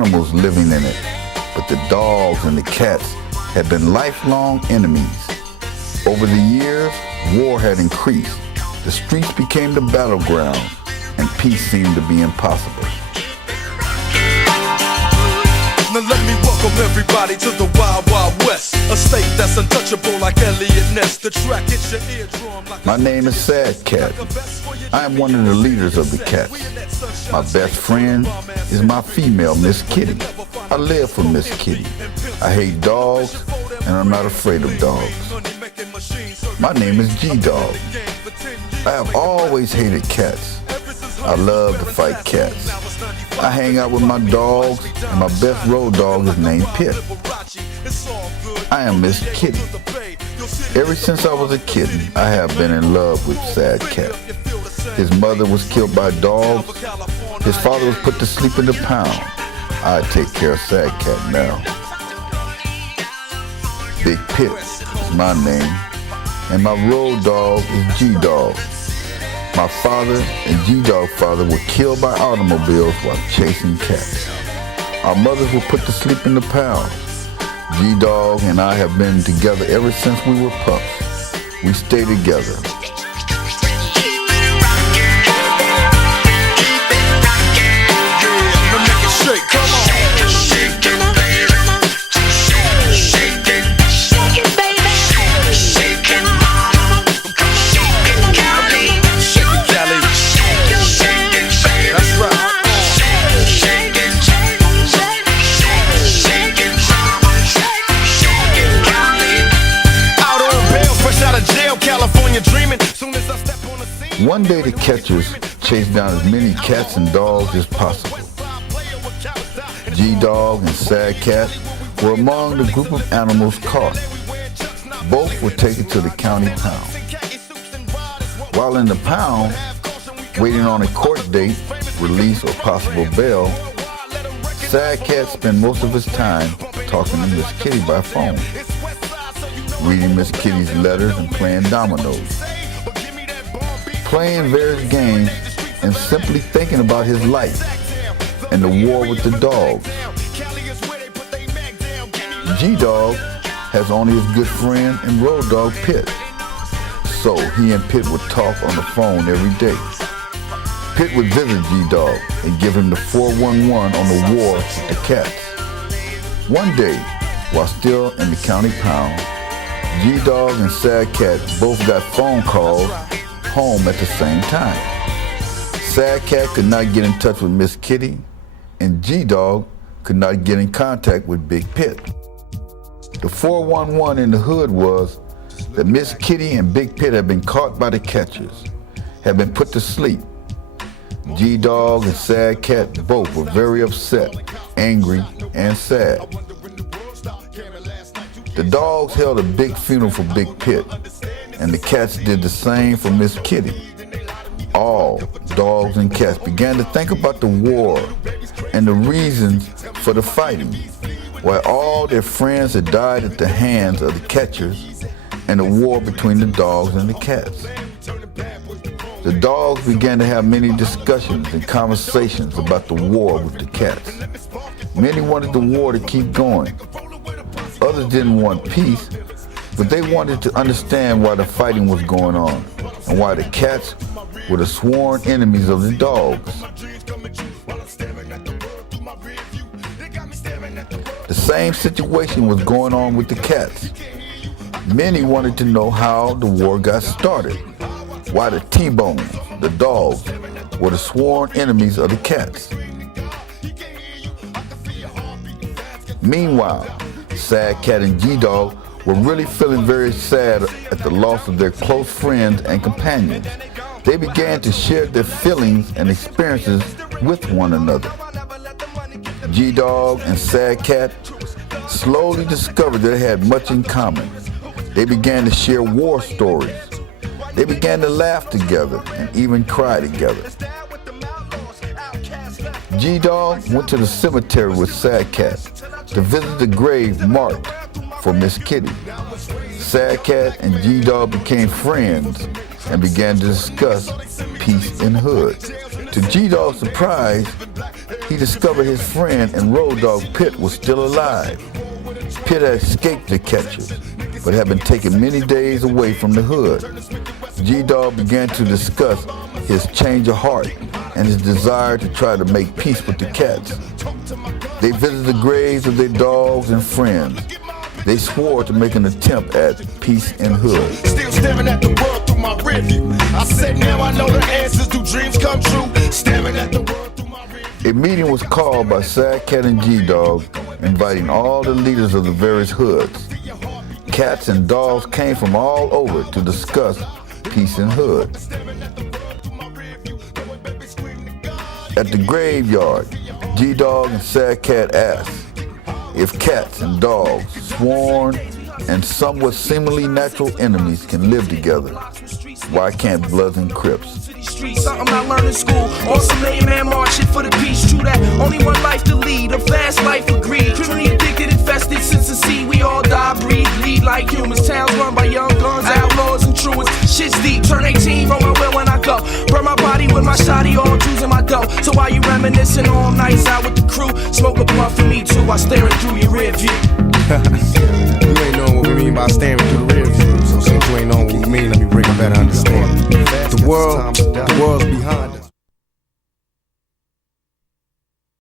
animals living in it, but the dogs and the cats had been lifelong enemies. Over the years, war had increased. The streets became the battleground, and peace seemed to be impossible. Now let me welcome everybody to the Wild Wild West, a state that's untouchable like Elliot Ness. The track hits your eardrum like My name is Sad Cat. I am one of the leaders of the cats. My best friend is my female, Miss Kitty. I live for Miss Kitty. I hate dogs, and I'm not afraid of dogs. My name is G-Dog. I have always hated cats. I love to fight cats. I hang out with my dogs, and my best road dog is named Pit. I am Miss Kitty. Ever since I was a kitten, I have been in love with Sad Cat. His mother was killed by dogs. His father was put to sleep in the pound. I take care of Sad Cat now. Big Pit is my name, and my road dog is G-Dog. My father and G-Dog father were killed by automobiles while chasing cats. Our mothers were put to sleep in the pound. G-Dog and I have been together ever since we were pups. We stay together. One day the catchers chased down as many cats and dogs as possible. G-Dog and Sad Cat were among the group of animals caught. Both were taken to the county pound. While in the pound, waiting on a court date, release, or possible bail, Sad Cat spent most of his time talking to Miss Kitty by phone, reading Miss Kitty's letters and playing dominoes, playing various games, and simply thinking about his life and the war with the dogs. G-Dog has only his good friend and road dog Pit, so he and Pit would talk on the phone every day. Pit would visit G-Dog and give him the 411 on the war with the cats. One day, while still in the county pound, G-Dog and Sad Cat both got phone calls home at the same time. Sad Cat could not get in touch with Miss Kitty, and G-Dog could not get in contact with Big Pit. The 411 in the hood was that Miss Kitty and Big Pit had been caught by the catchers, had been put to sleep. G-Dog and Sad Cat both were very upset, angry, and sad. The dogs held a big funeral for Big Pit, and the cats did the same for Miss Kitty. All dogs and cats began to think about the war and the reasons for the fighting, while all their friends had died at the hands of the catchers and the war between the dogs and the cats. The dogs began to have many discussions and conversations about the war with the cats. Many wanted the war to keep going. Others didn't want peace, but they wanted to understand why the fighting was going on and why the cats were the sworn enemies of the dogs. The same situation was going on with the cats. Many wanted to know how the war got started, why the T-Bones, the dogs, were the sworn enemies of the cats. Meanwhile, Sad Cat and G-Dog were really feeling very sad at the loss of their close friends and companions. They began to share their feelings and experiences with one another. G-Dog and Sad Cat slowly discovered that they had much in common. They began to share war stories. They began to laugh together and even cry together. G-Dog went to the cemetery with Sad Cat to visit the grave marked for Miss Kitty. Sad Cat and G-Dog became friends and began to discuss peace in hood. To G-Dog's surprise, he discovered his friend and Road Dogg Pitt was still alive. Pitt had escaped the catchers, but had been taken many days away from the hood. G-Dogg began to discuss his change of heart and his desire to try to make peace with the cats. They visited the graves of their dogs and friends. They swore to make an attempt at peace in hood. Still staring at the world through my rearview. I said now I know the answers. Do dreams come true? Staring at the world through my rearview. A meeting was called by Sad Cat and G-Dogg, inviting all the leaders of the various hoods. Cats and dogs came from all over to discuss peace in hood. At the graveyard, G-Dogg and Sad Cat asked, if cats and dogs, sworn and somewhat seemingly natural enemies, can live together, why can't Bloods and Crips? Something I learned in school. Awesome man marching for the peace. True that. Only one life to lead. A fast life of greed. Criminally addicted, infested since the sea. We all die, breathe, lead like humans. Towns run by young guns, outlaws and truants. Shit's deep. Turn 18, roll my wheel when I go. Burn my body with my shotty, all Jews in my dough. So while you reminiscing all nights out with the crew, smoke a blunt for me too. I staring through your rear view. You ain't knowing what we mean by staring through the rear view. So since you ain't knowing what we mean, let me bring a better understanding. The world's behind us.